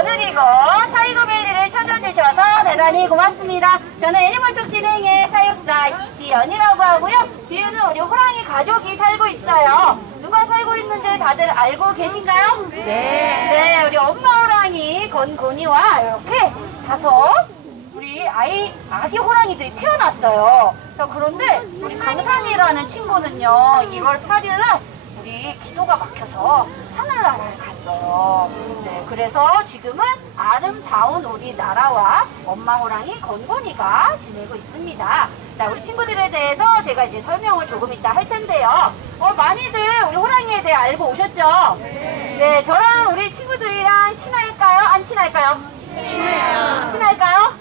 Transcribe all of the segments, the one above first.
거느리고 샤이거벨리를 찾아주셔서 대단히 고맙습니다. 저는 애니멀톡 진행의 사육사 이지연이라고 하고요. 뒤에는 우리 호랑이 가족이 살고 있어요. 누가 살고 있는지 다들 알고 계신가요? 네. 네, 우리 엄마 호랑이 건곤이와 이렇게 다섯 우리 아이 아기 호랑이들이 태어났어요. 자, 그런데 우리 강산이라는 친구는요, 1월 8일 날 우리 기도가 막혀서 하늘나라를 갔어요. 네, 그래서 지금은 아름다운 우리 나라와 엄마 호랑이 건곤이가 지내고 있습니다. 자, 우리 친구들에 대해서 제가 이제 설명을 조금 이따 할 텐데요. 어, 많이들 우리 호랑이에 대해 알고 오셨죠? 네, 저랑 우리 친구들이랑 친할까요? 안 친할까요? 친해요. 친할까요?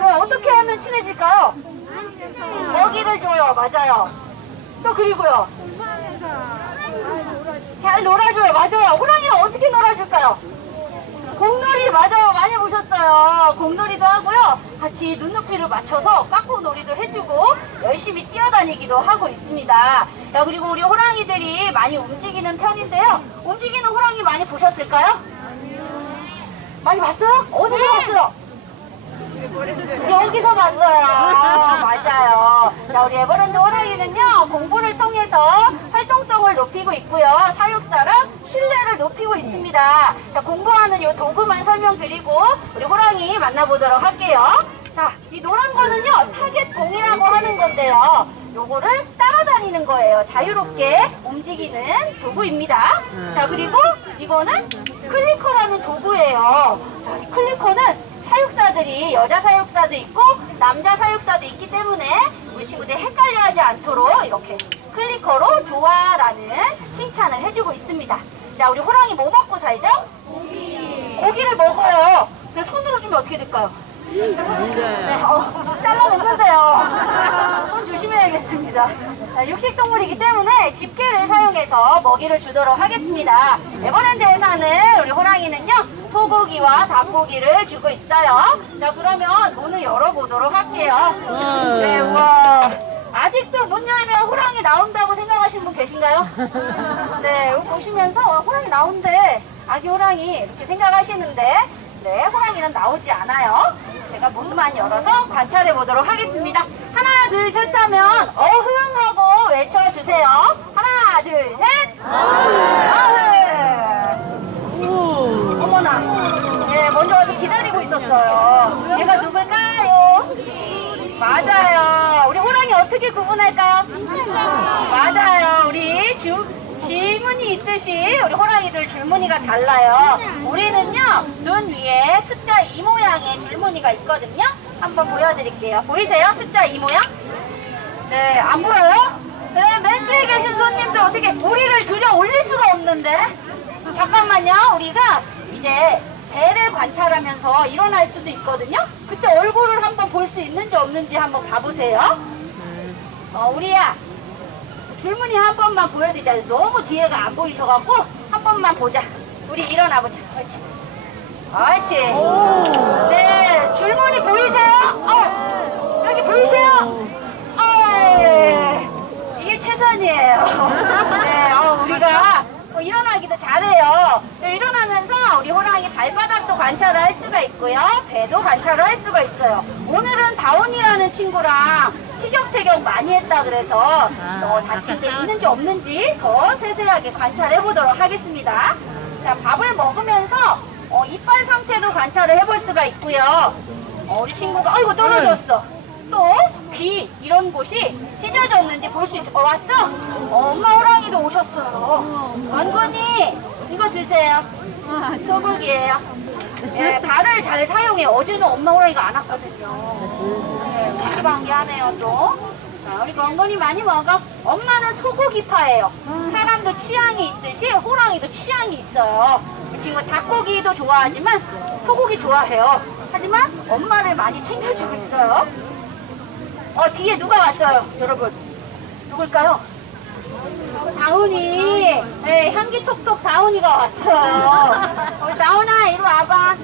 네, 어떻게 하면 친해질까요? 먹이를 줘요, 맞아요. 또 그리고요. 잘 놀아줘요, 맞아요. 호랑이랑 어떻게 놀아줄까요? 공놀이 맞아요, 많이 보셨어요. 공놀이도 하고요. 같이 눈높이를 맞춰서 깍꿍놀이도 해주고 열심히 뛰어다니기도 하고 있습니다. 야, 그리고 우리 호랑이들이 많이 움직이는 편인데요. 움직이는 호랑이 많이 보셨을까요? 많이 봤어요? 어디서 봤어요? 여기서 봤어요. 맞아요. 자, 우리 에버랜드 호랑이는요, 공부를 통해서 있고요. 사육사랑 신뢰를 높이고 있습니다. 자, 공부하는 요 도구만 설명드리고, 우리 호랑이 만나보도록 할게요. 자, 이 노란 거는요, 타겟공이라고 하는 건데요. 요거를 따라다니는 거예요. 자유롭게 움직이는 도구입니다. 자, 그리고 이거는 클리커라는 도구예요. 자, 이 클리커는 사육사들이 여자 사육사도 있고 남자 사육사도 있기 때문에 우리 친구들 헷갈려하지 않도록 이렇게 클리커로 좋아라는 칭찬을 해주고 있습니다. 자, 우리 호랑이 뭐 먹고 살죠? 고기. 고기를 먹어요. 근데 손으로 주면 어떻게 될까요? 네, 어, 잘라 먹는데요. 손 조심해야겠습니다. 자, 육식동물이기 때문에 집게를 사용해서 먹이를 주도록 하겠습니다. 에버랜드에 사는 우리 호랑이는요, 소고기와 닭고기를 주고 있어요. 자, 그러면 문을 열어보도록 할게요. 네, 우와. 아직도 문 열면 호랑이 나온다고 계신가요? 네, 보시면서 어, 호랑이 나온대. 아기 호랑이 이렇게 생각하시는데, 네, 호랑이는 나오지 않아요. 제가 문만 열어서 관찰해 보도록 하겠습니다. 하나, 둘, 셋 하면 어흥 하고 외쳐주세요. 하나, 둘, 셋. 어흥. 어머나. 예, 먼저 와서 기다리고 있었어요. 얘가 누굴까요? 맞아요. 우리 호랑이 어떻게 구분할까요? 맞아요. 우리 줄, 질문이 있듯이 우리 호랑이들 줄무늬가 달라요. 우리는요, 눈 위에 숫자 2 모양의 줄무늬가 있거든요. 한번 보여드릴게요. 보이세요? 숫자 2 모양? 네, 안 보여요? 네, 맨 뒤에 계신 손님들 어떻게 우리를 들여 올릴 수가 없는데? 잠깐만요. 우리가 이제 배를 관찰하면서 일어날 수도 있거든요. 그때 얼굴을 한번 볼 수 있는지 없는지 한번 봐보세요. 어, 우리야. 줄무늬 한 번만 보여드리자. 너무 뒤에가 안 보이셔갖고 한 번만 보자. 우리 일어나 보자. 그렇지. 그렇지. 네, 줄무늬 보이세요? 어, 여기 보이세요? 어, 이게 최선이에요. 네, 어, 우리가 어, 일어나기도 잘해요. 네, 일어나면서 우리 호랑이 발바닥도 관찰을 할 수가 있고요. 배도 관찰을 할 수가 있어요. 오늘은 다운이라는 친구랑 티격태격 많이 했다 그래서 어, 다친 게 있는지 없는지 더 세세하게 관찰해 보도록 하겠습니다. 자, 밥을 먹으면서 어, 이빨 상태도 관찰을 해볼 수가 있고요. 어, 우리 친구가 아이고 떨어졌어. 또 귀 이런 곳이 찢어졌는지 볼 수 있어. 어, 왔어? 어, 엄마 호랑이도 오셨어요. 원군이 이거 드세요. 소고기예요. 예, 잘 사용해. 어제는 엄마 호랑이가 안 왔거든요. 네, 기방기 하네요 또. 자, 우리 건건이 많이 먹어. 엄마는 소고기파예요. 사람도 취향이 있듯이 호랑이도 취향이 있어요. 우리 친구 닭고기도 좋아하지만 소고기 좋아해요. 하지만 엄마를 많이 챙겨주고 있어요. 어, 뒤에 누가 왔어요, 여러분? 누굴까요? 다운이, 네, 향기 톡톡 다운이가 왔어요. 어, 다운아, 이리 와봐.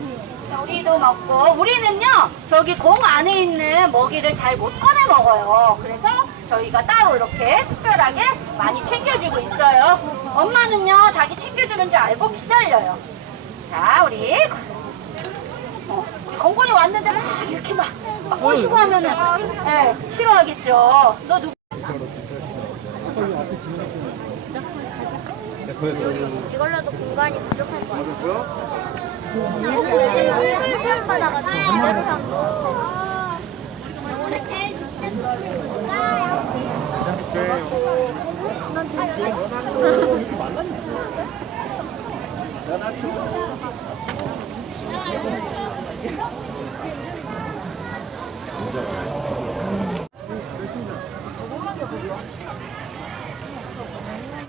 자, 우리도 먹고, 우리는요, 저기 공 안에 있는 먹이를 잘 못 꺼내 먹어요. 그래서 저희가 따로 이렇게 특별하게 많이 챙겨주고 있어요. 엄마는요, 자기 챙겨주는 줄 알고 기다려요. 자, 우리 공군이 왔는데 막 이렇게 막, 막 꼬시고 하면은 예, 싫어하겠죠. 너 누구? 이걸로도 공간이 부족할 것 같아요. hulhulhulhul 받아가지고 제대로 산 거. 오늘 제일 거는 뭔가요? 난